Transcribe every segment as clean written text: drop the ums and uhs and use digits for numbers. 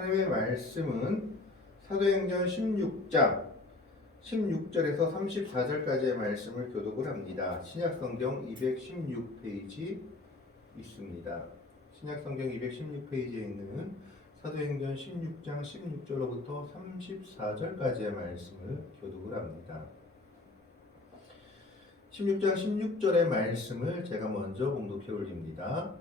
하나님의 말씀은 사도행전 16장 16절에서 34절까지의 말씀을 교독을 합니다. 신약성경 216페이지 있습니다. 신약성경 216페이지에 있는 사도행전 16장 16절로부터 34절까지의 말씀을 교독을 합니다. 16장 16절의 말씀을 제가 먼저 봉독해 올립니다.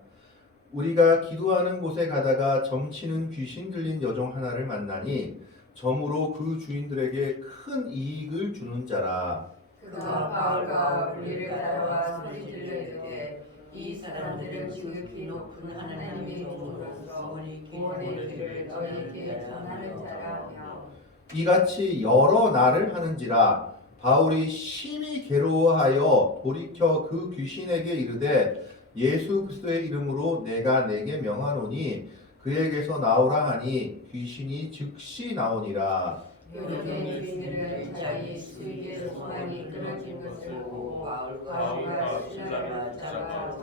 우리가 기도하는 곳에 가다가 점치는 귀신 들린 여종 하나를 만나니 점으로 그 주인들에게 큰 이익을 주는 자라. 그가 바울과 우리를 따라와 소리질러 이르되 이 사람들은 지극히 높은 하나님의 종으로서 구원의 길을 너희에게 전하는 자라며 이같이 여러 날을 하는지라. 바울이 심히 괴로워하여 돌이켜 그 귀신에게 이르되 예수 그리스도의 이름으로 내가 내게 명하노니 그에게서 나오라 하니 귀신이 즉시 나오니라. 요즘의 주인들은 자기 수익의 소망이 끊어진 것을 보고 바울과 실라를 잡아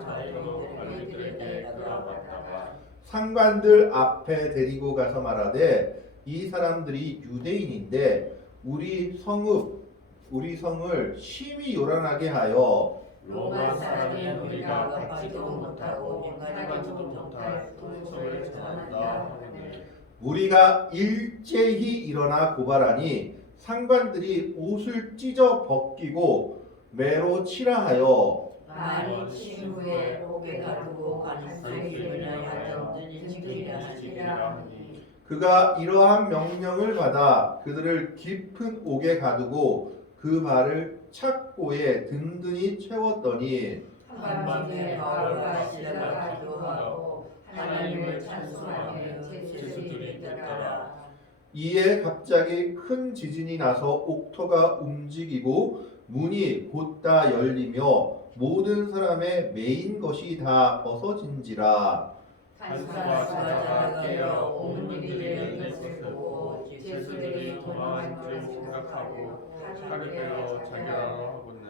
자기들에게 끌어갔다가 상관들 앞에 데리고 가서 말하되 이 사람들이 유대인인데 우리 성을 심히 요란하게 하여 로마 사람인 우리가 받지도 못하고 행하지도 못할 풍속을 전한다 하느니 우리가 일제히 일어나 고발하니 상관들이 옷을 찢어 벗기고 매로 치라 하여 많이 친 후에 옥에 가두고 간수이나 하던 징계하시리라 하니 그가 이러한 명령을 받아 그들을 깊은 옥에 가두고 그 발을 착고에 든든히 채웠더니 한밤중에 바울과 실라가 기도하고 하나님을 찬송하며 제수들이 듣더라. 이에 갑자기 큰 지진이 나서 옥토가 움직이고 문이 곧다 열리며 모든 사람의 매인 것이 다 벗어진지라. 간수가 수하자가 깨어 온 일이 것을 보고 제수들이 도망한 줄 생각하고 칼을 빼어 자기라고 하고는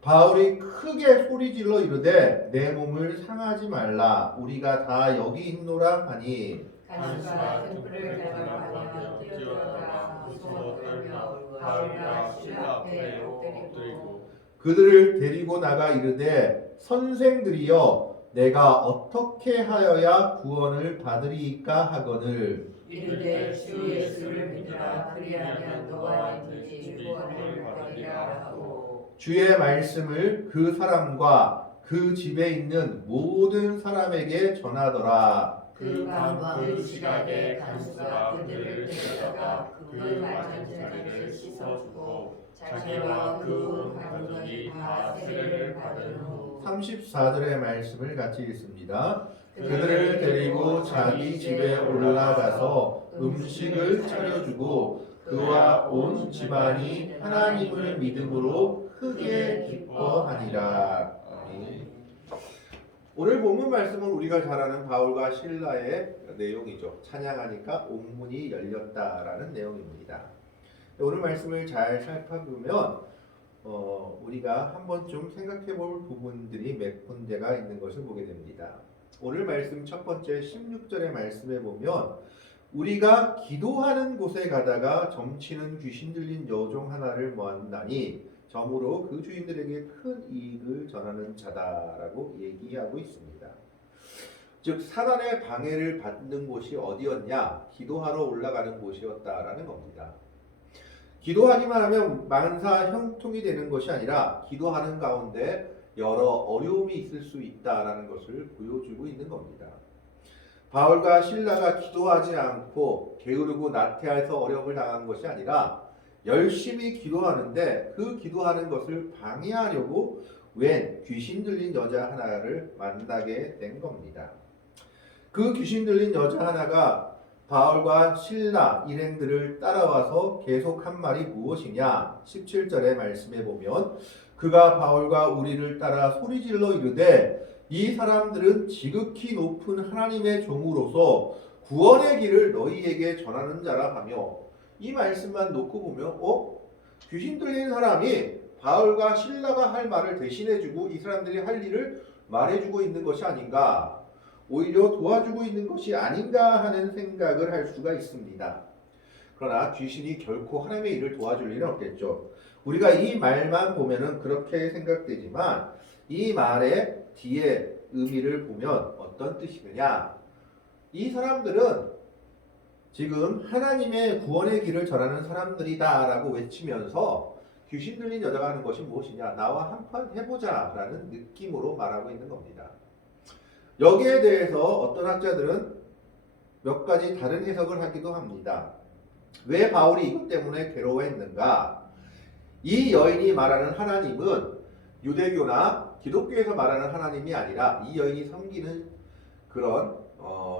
바울이 크게 소리질러 이르되 내 몸을 상하지 말라 우리가 다 여기 있노라 하니 간수가 등불을 달아가며 뛰어들어가 무서워 떨며 바울과 실라 앞에 엎드리고 그들을 데리고 나가 이르되 선생들이여 내가 어떻게 하여야 구원을 받으리이까 하거늘 이르되 주 예수를 믿으라 그리하면 너와 네 집이 구원을 받으리라 하고 주의 말씀을 그 사람과 그 집에 있는 모든 사람에게 전하더라. 그 밤 그 시각에 간수가 그들을 데려다가 그 만전자리를 씻어주고 자기와 그 온 가족이 다 세례를 받은 후 34절의 말씀을 같이 읽습니다. 그들을 데리고 자기 집에 올라가서 음식을 차려주고 그와 온 집안이 하나님을 믿음으로 크게 기뻐하니라. 오늘 본문 말씀은 우리가 잘 아는 바울과 실라의 내용이죠. 찬양하니까 옥문이 열렸다라는 내용입니다. 오늘 말씀을 잘 살펴보면 우리가 한번 좀 생각해 볼 부분들이 몇 군데가 있는 것을 보게 됩니다. 오늘 말씀 첫 번째 16절의 말씀에 보면 우리가 기도하는 곳에 가다가 점치는 귀신 들린 여종 하나를 만나니 점으로 그 주인들에게 큰 이익을 전하는 자다라고 얘기하고 있습니다. 즉 사단의 방해를 받는 곳이 어디였냐? 기도하러 올라가는 곳이었다라는 겁니다. 기도하기만 하면 만사 형통이 되는 것이 아니라 기도하는 가운데 여러 어려움이 있을 수 있다라는 것을 보여주고 있는 겁니다. 바울과 실라가 기도하지 않고 게으르고 나태해서 어려움을 당한 것이 아니라 열심히 기도하는데 그 기도하는 것을 방해하려고 웬 귀신 들린 여자 하나를 만나게 된 겁니다. 그 귀신 들린 여자 하나가 바울과 실라 일행들을 따라와서 계속 한 말이 무엇이냐? 17절의 말씀에 보면 그가 바울과 우리를 따라 소리질러 이르되 이 사람들은 지극히 높은 하나님의 종으로서 구원의 길을 너희에게 전하는 자라 하며 이 말씀만 놓고 보면 귀신 들린 사람이 바울과 실라가 할 말을 대신해주고 이 사람들이 할 일을 말해주고 있는 것이 아닌가. 오히려 도와주고 있는 것이 아닌가 하는 생각을 할 수가 있습니다. 그러나 귀신이 결코 하나님의 일을 도와줄 일은 없겠죠. 우리가 이 말만 보면은 그렇게 생각되지만 이 말의 뒤에 의미를 보면 어떤 뜻이느냐? 이 사람들은 지금 하나님의 구원의 길을 전하는 사람들이다라고 외치면서 귀신 들린 여자가 하는 것이 무엇이냐? 나와 한판 해보자 라는 느낌으로 말하고 있는 겁니다. 여기에 대해서 어떤 학자들은 몇 가지 다른 해석을 하기도 합니다. 왜 바울이 이것 때문에 괴로워했는가? 이 여인이 말하는 하나님은 유대교나 기독교에서 말하는 하나님이 아니라 이 여인이 섬기는 그런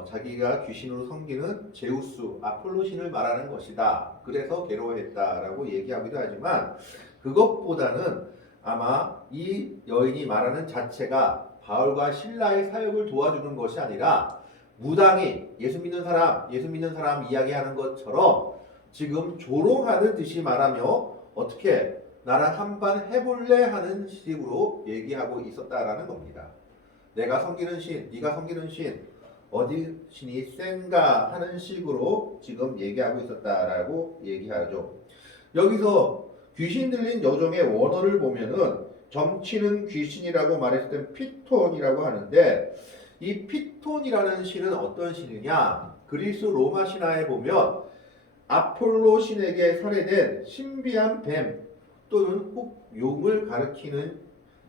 자기가 귀신으로 섬기는 제우스, 아폴로 신을 말하는 것이다. 그래서 괴로워했다라고 얘기하기도 하지만 그것보다는 아마 이 여인이 말하는 자체가 바울과 실라의 사역을 도와주는 것이 아니라 무당이 예수 믿는 사람 이야기하는 것처럼 지금 조롱하는 듯이 말하며 어떻게 나랑 한번 해볼래 하는 식으로 얘기하고 있었다라는 겁니다. 내가 섬기는 신, 네가 섬기는 신, 어디 신이 센가 하는 식으로 지금 얘기하고 있었다라고 얘기하죠. 여기서 귀신 들린 여종의 원어를 보면은 점치는 귀신이라고 말했을 때 피톤이라고 하는데 이 피톤이라는 신은 어떤 신이냐? 그리스 로마 신화에 보면 아폴로 신에게 살해된 신비한 뱀 또는 혹 용을 가리키는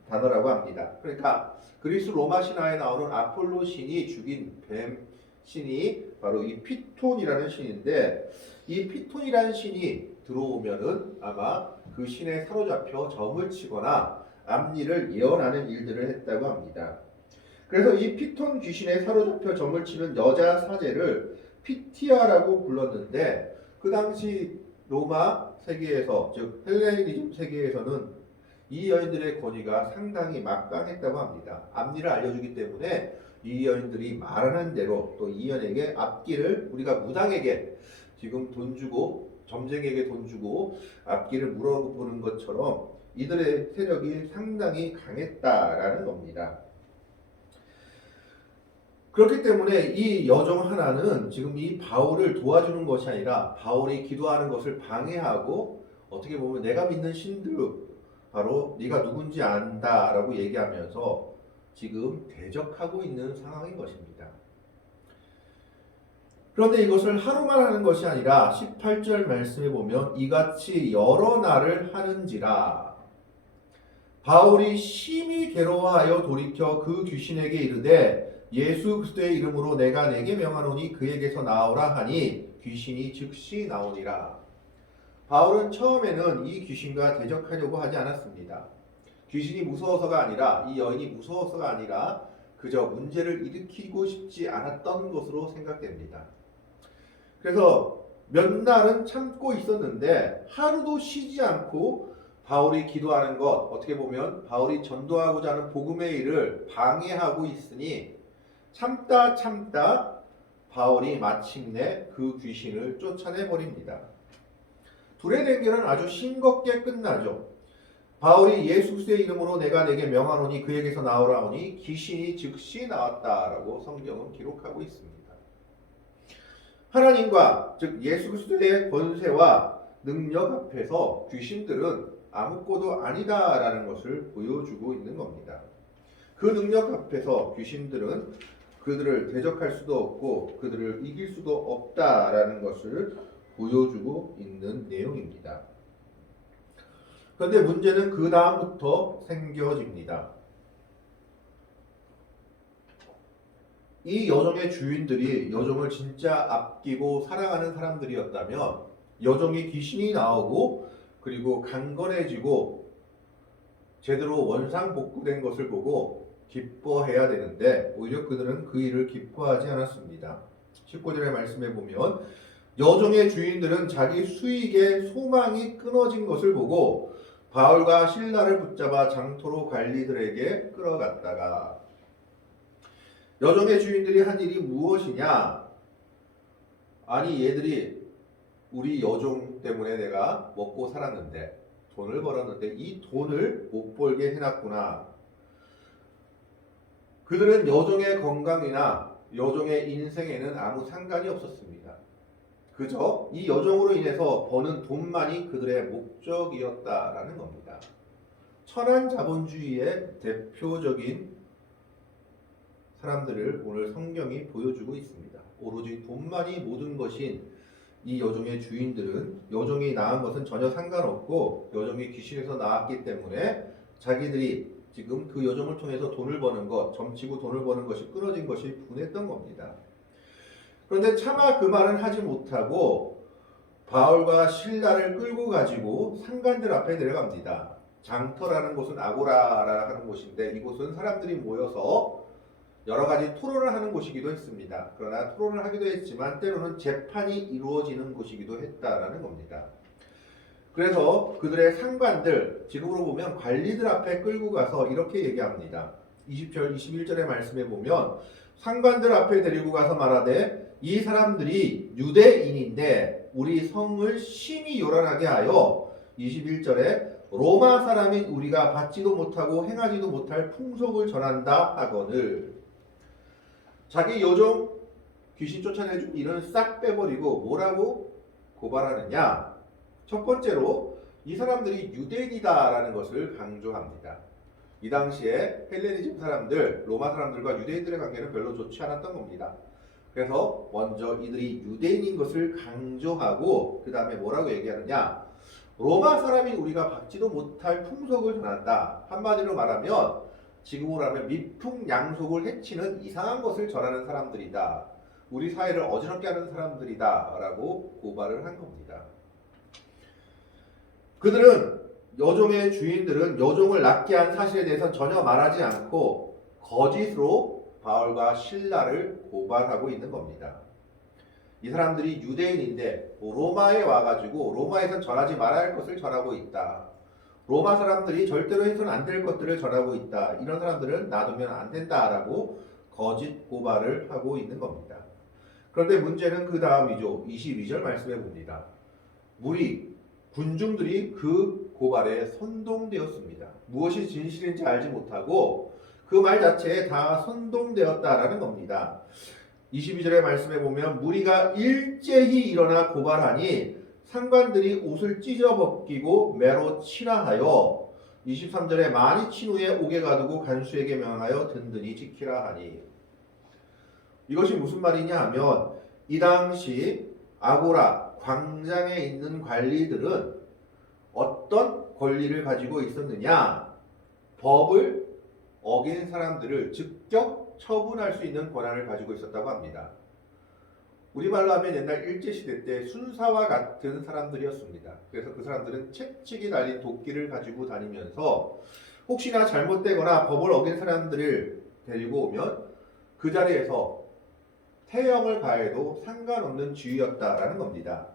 단어라고 합니다. 그러니까 그리스 로마 신화에 나오는 아폴로 신이 죽인 뱀 신이 바로 이 피톤이라는 신인데 이 피톤이라는 신이 들어오면은 아마 그 신에 사로잡혀 점을 치거나 앞니를 예언하는 일들을 했다고 합니다. 그래서 이 피톤 귀신에 사로잡혀 점을 치는 여자 사제를 피티아라고 불렀는데 그 당시 로마 세계에서 즉 헬레니즘 세계에서는 이 여인들의 권위가 상당히 막강했다고 합니다. 앞니를 알려주기 때문에 이 여인들이 말하는 대로 또 이 여인에게 앞길을 우리가 무당에게 지금 돈 주고 점쟁이에게 돈 주고 앞길을 물어보는 것처럼 이들의 세력이 상당히 강했다라는 겁니다. 그렇기 때문에 이 여종 하나는 지금 이 바울을 도와주는 것이 아니라 바울이 기도하는 것을 방해하고 어떻게 보면 내가 믿는 신들 바로 네가 누군지 안다라고 얘기하면서 지금 대적하고 있는 상황인 것입니다. 그런데 이것을 하루만 하는 것이 아니라 18절 말씀에 보면 이같이 여러 날을 하는지라 바울이 심히 괴로워하여 돌이켜 그 귀신에게 이르되 예수 그리스도의 이름으로 내가 내게 명하노니 그에게서 나오라 하니 귀신이 즉시 나오니라. 바울은 처음에는 이 귀신과 대적하려고 하지 않았습니다. 귀신이 무서워서가 아니라 이 여인이 무서워서가 아니라 그저 문제를 일으키고 싶지 않았던 것으로 생각됩니다. 그래서 몇 날은 참고 있었는데 하루도 쉬지 않고 바울이 기도하는 것 어떻게 보면 바울이 전도하고자 하는 복음의 일을 방해하고 있으니 참다 바울이 마침내 그 귀신을 쫓아내버립니다. 둘의 대결은 아주 싱겁게 끝나죠. 바울이 예수 그리스도의 이름으로 내가 내게 명하노니 그에게서 나오라 하니 귀신이 즉시 나왔다라고 성경은 기록하고 있습니다. 하나님과 즉 예수 그리스도의 권세와 능력 앞에서 귀신들은 아무것도 아니다라는 것을 보여주고 있는 겁니다. 그 능력 앞에서 귀신들은 그들을 대적할 수도 없고 그들을 이길 수도 없다라는 것을 보여주고 있는 내용입니다. 그런데 문제는 그 다음부터 생겨집니다. 이 여종의 주인들이 여종을 진짜 아끼고 사랑하는 사람들이었다면 여종이 귀신이 나오고 그리고 강건해지고 제대로 원상복구된 것을 보고 기뻐해야 되는데 오히려 그들은 그 일을 기뻐하지 않았습니다. 19절의 말씀에 보면 여종의 주인들은 자기 수익의 소망이 끊어진 것을 보고 바울과 실라를 붙잡아 장토로 관리들에게 끌어갔다가 여종의 주인들이 한 일이 무엇이냐? 아니 얘들이 우리 여종 때문에 내가 먹고 살았는데 돈을 벌었는데 이 돈을 못 벌게 해놨구나. 그들은 여종의 건강이나 여종의 인생에는 아무 상관이 없었습니다. 그저 이 여종으로 인해서 버는 돈만이 그들의 목적이었다라는 겁니다. 천한 자본주의의 대표적인 사람들을 오늘 성경이 보여주고 있습니다. 오로지 돈만이 모든 것인 이 여종의 주인들은 여종이 낳은 것은 전혀 상관없고 여종이 귀신에서 나왔기 때문에 자기들이 지금 그 여종을 통해서 돈을 버는 것, 점치고 돈을 버는 것이 끊어진 것이 분했던 겁니다. 그런데 차마 그 말은 하지 못하고 바울과 실라를 끌고 가지고 상관들 앞에 내려갑니다. 장터라는 곳은 아고라라는 곳인데 이곳은 사람들이 모여서 여러 가지 토론을 하는 곳이기도 했습니다. 그러나 토론을 하기도 했지만 때로는 재판이 이루어지는 곳이기도 했다라는 겁니다. 그래서 그들의 상관들, 지금으로 보면 관리들 앞에 끌고 가서 이렇게 얘기합니다. 20절, 21절의 말씀에 보면 상관들 앞에 데리고 가서 말하되 이 사람들이 유대인인데 우리 성을 심히 요란하게 하여 21절에 로마 사람인 우리가 받지도 못하고 행하지도 못할 풍속을 전한다 하거늘. 자기 여종 귀신 쫓아내준 일은 싹 빼버리고 뭐라고 고발하느냐? 첫 번째로 이 사람들이 유대인이다라는 것을 강조합니다. 이 당시에 헬레니즘 사람들, 로마 사람들과 유대인들의 관계는 별로 좋지 않았던 겁니다. 그래서 먼저 이들이 유대인인 것을 강조하고 그 다음에 뭐라고 얘기하느냐? 로마 사람인 우리가 받지도 못할 풍속을 전한다. 한마디로 말하면 지금으로 하면 미풍양속을 해치는 이상한 것을 전하는 사람들이다. 우리 사회를 어지럽게 하는 사람들이다 라고 고발을 한 겁니다. 그들은 여종의 주인들은 여종을 낳게 한 사실에 대해서 전혀 말하지 않고 거짓으로 바울과 실라를 고발하고 있는 겁니다. 이 사람들이 유대인인데 로마에 와가지고 로마에선 전하지 말아야 할 것을 전하고 있다. 로마 사람들이 절대로 해서는 안 될 것들을 전하고 있다. 이런 사람들은 놔두면 안 된다라고 거짓 고발을 하고 있는 겁니다. 그런데 문제는 그 다음이죠. 22절 말씀해 봅니다. 무리, 군중들이 그 고발에 선동되었습니다. 무엇이 진실인지 알지 못하고 그 말 자체에 다 선동되었다라는 겁니다. 22절의 말씀에 보면 무리가 일제히 일어나 고발하니 상관들이 옷을 찢어 벗기고 매로 치라 하여 23절에 많이 친 후에 옥에 가두고 간수에게 명하여 든든히 지키라 하니. 이것이 무슨 말이냐 하면 이 당시 아고라 광장에 있는 관리들은 어떤 권리를 가지고 있었느냐? 법을 어긴 사람들을 즉격 처분할 수 있는 권한을 가지고 있었다고 합니다. 우리말로 하면 옛날 일제시대 때 순사와 같은 사람들이었습니다. 그래서 그 사람들은 채찍이 달린 도끼를 가지고 다니면서 혹시나 잘못되거나 법을 어긴 사람들을 데리고 오면 그 자리에서 태형을 가해도 상관없는 주의였다라는 겁니다.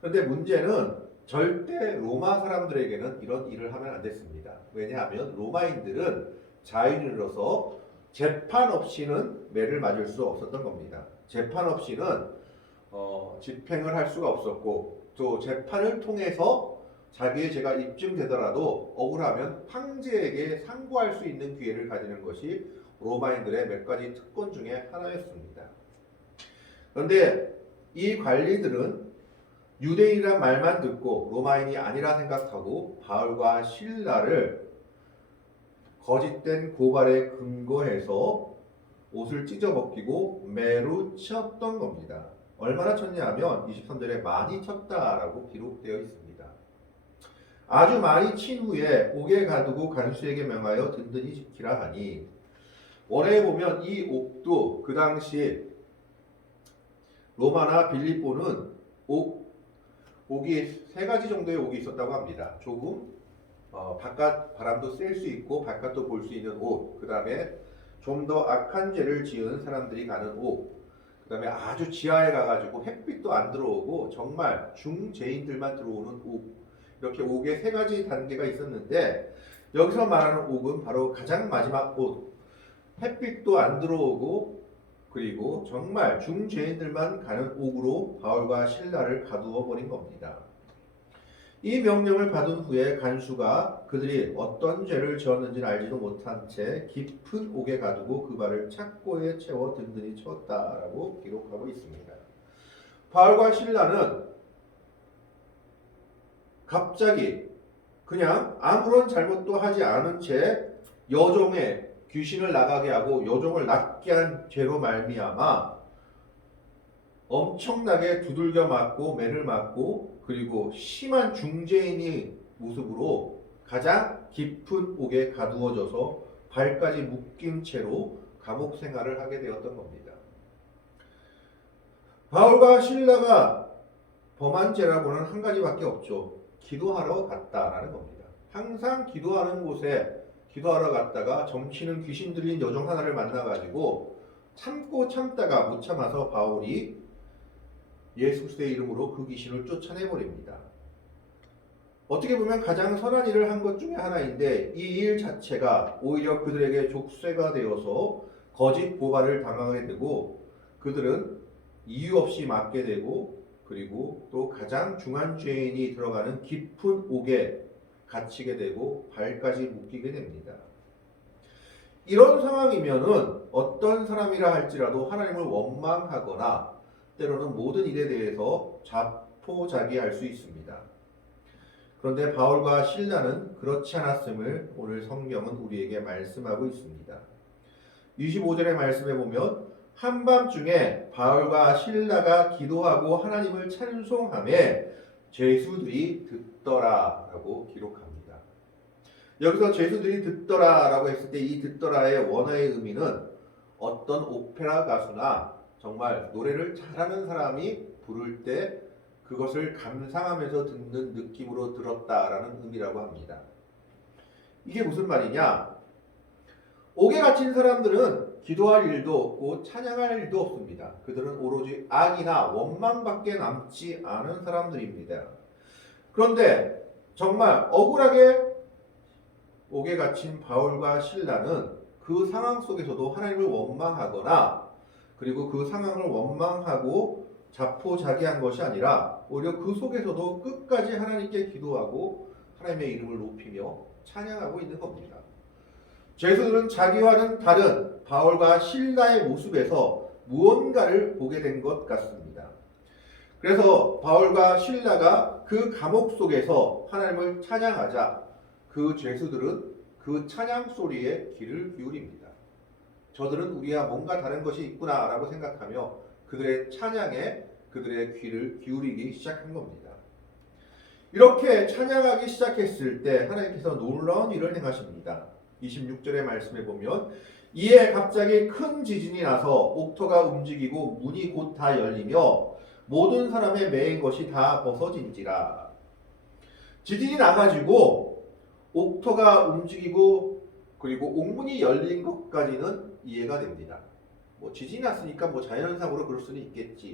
그런데 문제는 절대 로마 사람들에게는 이런 일을 하면 안 됐습니다. 왜냐하면 로마인들은 자유인으로서 재판 없이는 매를 맞을 수 없었던 겁니다. 재판 없이는 집행을 할 수가 없었고 또 재판을 통해서 자기의 죄가 입증되더라도 억울하면 황제에게 상고할 수 있는 기회를 가지는 것이 로마인들의 몇 가지 특권 중에 하나였습니다. 그런데 이 관리들은 유대인이란 말만 듣고 로마인이 아니라 생각하고 바울과 실라를 거짓된 고발에 근거해서 옷을 찢어 벗기고 매로 쳤던 겁니다. 얼마나 쳤냐 하면 23절에 많이 쳤다라고 기록되어 있습니다. 아주 많이 친 후에 옥에 가두고 간수에게 명하여 든든히 지키라 하니. 원어에 보면 이 옥도 그 당시 로마나 빌립보는 옥이 세 가지 정도의 옥이 있었다고 합니다. 조금 바깥 바람도 쐴 수 있고 바깥도 볼 수 있는 옥, 그 다음에 좀 더 악한 죄를 지은 사람들이 가는 옥, 그 다음에 아주 지하에 가가지고 햇빛도 안 들어오고 정말 중죄인들만 들어오는 옥, 이렇게 옥의 세 가지 단계가 있었는데 여기서 말하는 옥은 바로 가장 마지막 옥, 햇빛도 안 들어오고 그리고 정말 중죄인들만 가는 옥으로 바울과 실라를 가두어 버린 겁니다. 이 명령을 받은 후에 간수가 그들이 어떤 죄를 지었는지는 알지도 못한 채 깊은 옥에 가두고 그 발을 착고에 채워 든든히 채웠다라고 기록하고 있습니다. 바울과 실라는 갑자기 그냥 아무런 잘못도 하지 않은 채 여종의 귀신을 나가게 하고 여종을 낫게 한 죄로 말미암아 엄청나게 두들겨 맞고 매를 맞고 그리고 심한 중죄인의 모습으로 가장 깊은 옥에 가두어져서 발까지 묶인 채로 감옥 생활을 하게 되었던 겁니다. 바울과 실라가 범한 죄라고는 한 가지밖에 없죠. 기도하러 갔다라는 겁니다. 항상 기도하는 곳에 기도하러 갔다가 점치는 귀신 들린 여종 하나를 만나가지고 참고 참다가 못 참아서 바울이 예수 그리스도의 이름으로 그 귀신을 쫓아내버립니다. 어떻게 보면 가장 선한 일을 한 것 중에 하나인데 이 일 자체가 오히려 그들에게 족쇄가 되어서 거짓 고발을 당하게 되고 그들은 이유 없이 맞게 되고 그리고 또 가장 중한 죄인이 들어가는 깊은 옥에 갇히게 되고 발까지 묶이게 됩니다. 이런 상황이면은 어떤 사람이라 할지라도 하나님을 원망하거나 때로는 모든 일에 대해서 자포자기할 수 있습니다. 그런데 바울과 실라는 그렇지 않았음을 오늘 성경은 우리에게 말씀하고 있습니다. 25절의 말씀에 보면 한밤중에 바울과 실라가 기도하고 하나님을 찬송하며 죄수들이 듣더라라고 기록합니다. 여기서 죄수들이 듣더라라고 했을 때 이 듣더라의 원어의 의미는 어떤 오페라 가수나 정말 노래를 잘하는 사람이 부를 때 그것을 감상하면서 듣는 느낌으로 들었다라는 의미라고 합니다. 이게 무슨 말이냐? 옥에 갇힌 사람들은 기도할 일도 없고 찬양할 일도 없습니다. 그들은 오로지 악이나 원망밖에 남지 않은 사람들입니다. 그런데 정말 억울하게 옥에 갇힌 바울과 실라는 그 상황 속에서도 하나님을 원망하거나 그리고 그 상황을 원망하고 자포자기한 것이 아니라 오히려 그 속에서도 끝까지 하나님께 기도하고 하나님의 이름을 높이며 찬양하고 있는 겁니다. 죄수들은 자기와는 다른 바울과 실라의 모습에서 무언가를 보게 된 것 같습니다. 그래서 바울과 실라가 그 감옥 속에서 하나님을 찬양하자 그 죄수들은 그 찬양 소리에 귀를 기울입니다. 저들은 우리와 뭔가 다른 것이 있구나라고 생각하며 그들의 찬양에 그들의 귀를 기울이기 시작한 겁니다. 이렇게 찬양하기 시작했을 때 하나님께서 놀라운 일을 행하십니다. 26절의 말씀에 보면 이에 갑자기 큰 지진이 나서 옥토가 움직이고 문이 곧 다 열리며 모든 사람의 매인 것이 다 벗어진지라. 지진이 나가지고 옥토가 움직이고 그리고 옥문이 열린 것까지는 이해가 됩니다. 뭐 지진이 났으니까 뭐 자연상으로 그럴 수는 있겠지.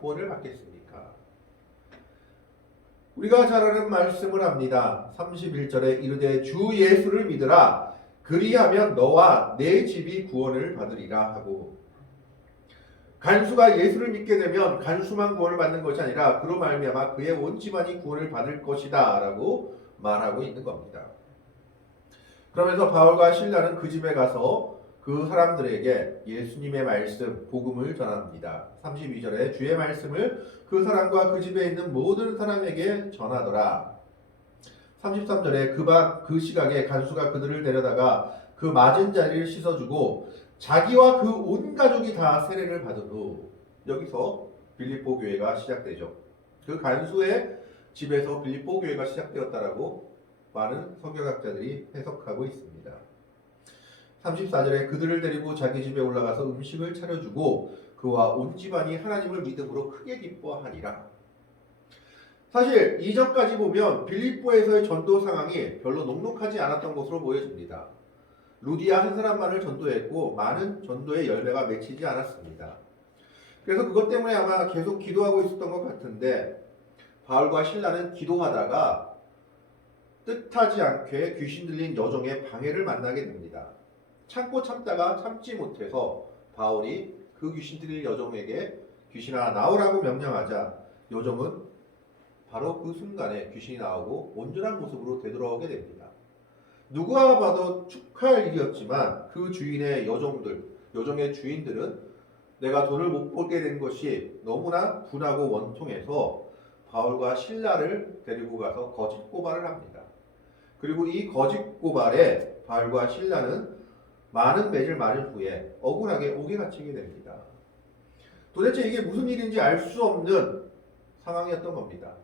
구원을 받겠습니까? 우리가 잘 아는 말씀을 합니다. 31절에 이르되 주 예수를 믿으라 그리하면 너와 내 집이 구원을 받으리라 하고, 간수가 예수를 믿게 되면 간수만 구원을 받는 것이 아니라 그로 말미암아 그의 온 집안이 구원을 받을 것이다 라고 말하고 있는 겁니다. 그러면서 바울과 실라는 그 집에 가서 그 사람들에게 예수님의 말씀, 복음을 전합니다. 32절에 주의 말씀을 그 사람과 그 집에 있는 모든 사람에게 전하더라. 33절에 그 시각에 간수가 그들을 데려다가 그 맞은 자리를 씻어주고 자기와 그 온 가족이 다 세례를 받은 후, 여기서 빌립보 교회가 시작되죠. 그 간수의 집에서 빌립보 교회가 시작되었다라고 많은 성경학자들이 해석하고 있습니다. 34절에 그들을 데리고 자기 집에 올라가서 음식을 차려주고 그와 온 집안이 하나님을 믿음으로 크게 기뻐하니라. 사실 이전까지 보면 빌립보에서의 전도 상황이 별로 녹록하지 않았던 것으로 보여집니다. 루디아 한 사람만을 전도했고 많은 전도의 열매가 맺히지 않았습니다. 그래서 그것 때문에 아마 계속 기도하고 있었던 것 같은데, 바울과 실라는 기도하다가 뜻하지 않게 귀신 들린 여종의 방해를 만나게 됩니다. 참고 참다가 참지 못해서 바울이 그 귀신 들린 여종에게 귀신아 나오라고 명령하자 여종은 바로 그 순간에 귀신이 나오고 온전한 모습으로 되돌아오게 됩니다. 누가 봐도 축하할 일이었지만 그 주인의 여종의 주인들은 내가 돈을 못 벌게 된 것이 너무나 분하고 원통해서 바울과 실라를 데리고 가서 거짓 고발을 합니다. 그리고 이 거짓 고발에 바울과 실라는 많은 매를 맞은 후에 억울하게 옥에 갇히게 됩니다. 도대체 이게 무슨 일인지 알 수 없는 상황이었던 겁니다.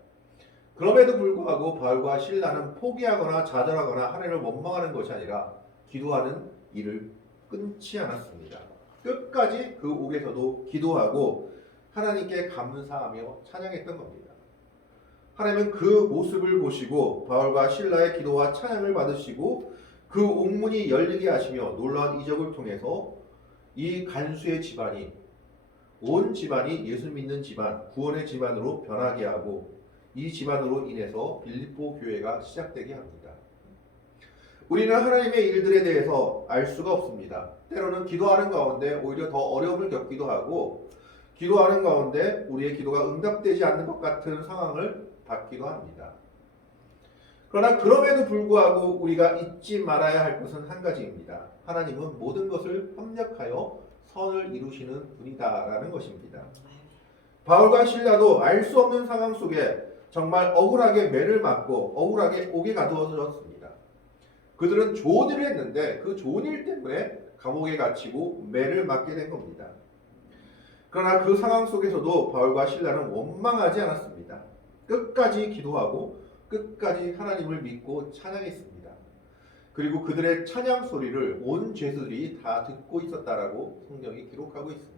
그럼에도 불구하고 바울과 실라는 포기하거나 좌절하거나 하나님을 원망하는 것이 아니라 기도하는 일을 끊지 않았습니다. 끝까지 그 옥에서도 기도하고 하나님께 감사하며 찬양했던 겁니다. 하나님은 그 모습을 보시고 바울과 실라의 기도와 찬양을 받으시고 그 옥문이 열리게 하시며 놀라운 이적을 통해서 이 간수의 집안이, 온 집안이 예수 믿는 집안, 구원의 집안으로 변하게 하고 이 집안으로 인해서 빌립보 교회가 시작되게 합니다. 우리는 하나님의 일들에 대해서 알 수가 없습니다. 때로는 기도하는 가운데 오히려 더 어려움을 겪기도 하고 기도하는 가운데 우리의 기도가 응답되지 않는 것 같은 상황을 받기도 합니다. 그러나 그럼에도 불구하고 우리가 잊지 말아야 할 것은 한 가지입니다. 하나님은 모든 것을 협력하여 선을 이루시는 분이다라는 것입니다. 바울과 실라도 알 수 없는 상황 속에 정말 억울하게 매를 맞고 억울하게 옥에 가두어졌습니다. 그들은 좋은 일을 했는데 그 좋은 일 때문에 감옥에 갇히고 매를 맞게 된 겁니다. 그러나 그 상황 속에서도 바울과 실라는 원망하지 않았습니다. 끝까지 기도하고 끝까지 하나님을 믿고 찬양했습니다. 그리고 그들의 찬양 소리를 온 죄수들이 다 듣고 있었다라고 성경이 기록하고 있습니다.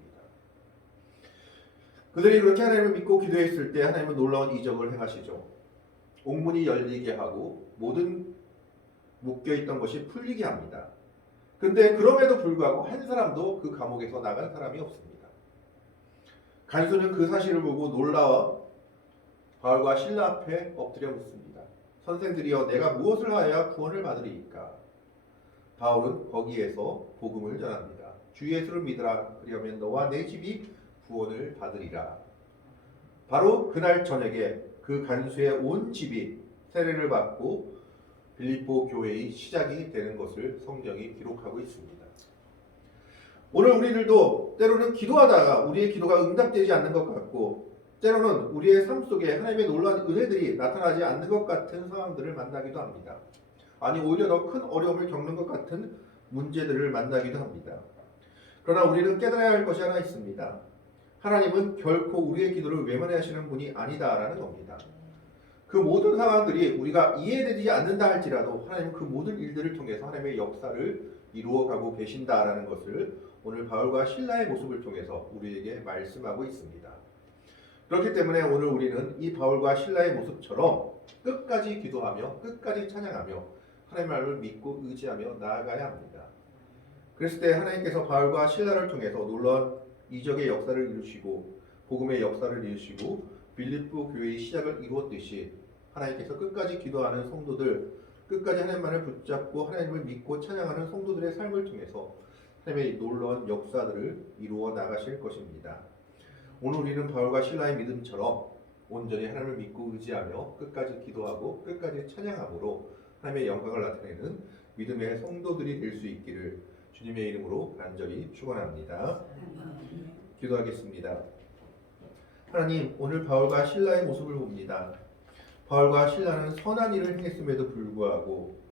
그들이 그렇게 하나님을 믿고 기도했을 때 하나님은 놀라운 이적을 행하시죠. 옥문이 열리게 하고 모든 묶여있던 것이 풀리게 합니다. 그런데 그럼에도 불구하고 한 사람도 그 감옥에서 나간 사람이 없습니다. 간수는 그 사실을 보고 놀라워 바울과 실라 앞에 엎드려 묻습니다. 선생들이여 내가 무엇을 하여야 구원을 받으리이까? 바울은 거기에서 복음을 전합니다. 주 예수를 믿으라 그리하면 너와 내 집이 구원을 받으리라. 바로 그날 저녁에 그 간수의 온 집이 세례를 받고 빌립보 교회의 시작이 되는 것을 성경이 기록하고 있습니다. 오늘 우리들도 때로는 기도하다가 우리의 기도가 응답되지 않는 것 같고 때로는 우리의 삶 속에 하나님의 놀라운 은혜들이 나타나지 않는 것 같은 상황들을 만나기도 합니다. 아니 오히려 더 큰 어려움을 겪는 것 같은 문제들을 만나기도 합니다. 그러나 우리는 깨달아야 할 것이 하나 있습니다. 하나님은 결코 우리의 기도를 외면하시는 분이 아니다라는 겁니다. 그 모든 상황들이 우리가 이해되지 않는다 할지라도 하나님은 그 모든 일들을 통해서 하나님의 역사를 이루어가고 계신다라는 것을 오늘 바울과 실라의 모습을 통해서 우리에게 말씀하고 있습니다. 그렇기 때문에 오늘 우리는 이 바울과 실라의 모습처럼 끝까지 기도하며 끝까지 찬양하며 하나님의 말을 믿고 의지하며 나아가야 합니다. 그랬을 때 하나님께서 바울과 실라를 통해서 놀라운 이적의 역사를 이루시고 복음의 역사를 이루시고 빌립보 교회의 시작을 이루었듯이 하나님께서 끝까지 기도하는 성도들, 끝까지 하나님만을 붙잡고 하나님을 믿고 찬양하는 성도들의 삶을 통해서 하나님의 놀라운 역사들을 이루어 나가실 것입니다. 오늘 우리는 바울과 신라의 믿음처럼 온전히 하나님을 믿고 의지하며 끝까지 기도하고 끝까지 찬양함으로 하나님의 영광을 나타내는 믿음의 성도들이 될 수 있기를 주님의 이름으로 간절히 축원합니다. 기도하겠습니다. 하나님, 오늘 바울과 신라의 모습을 봅니다. 바울과 신라는 선한 일을 행했음에도 불구하고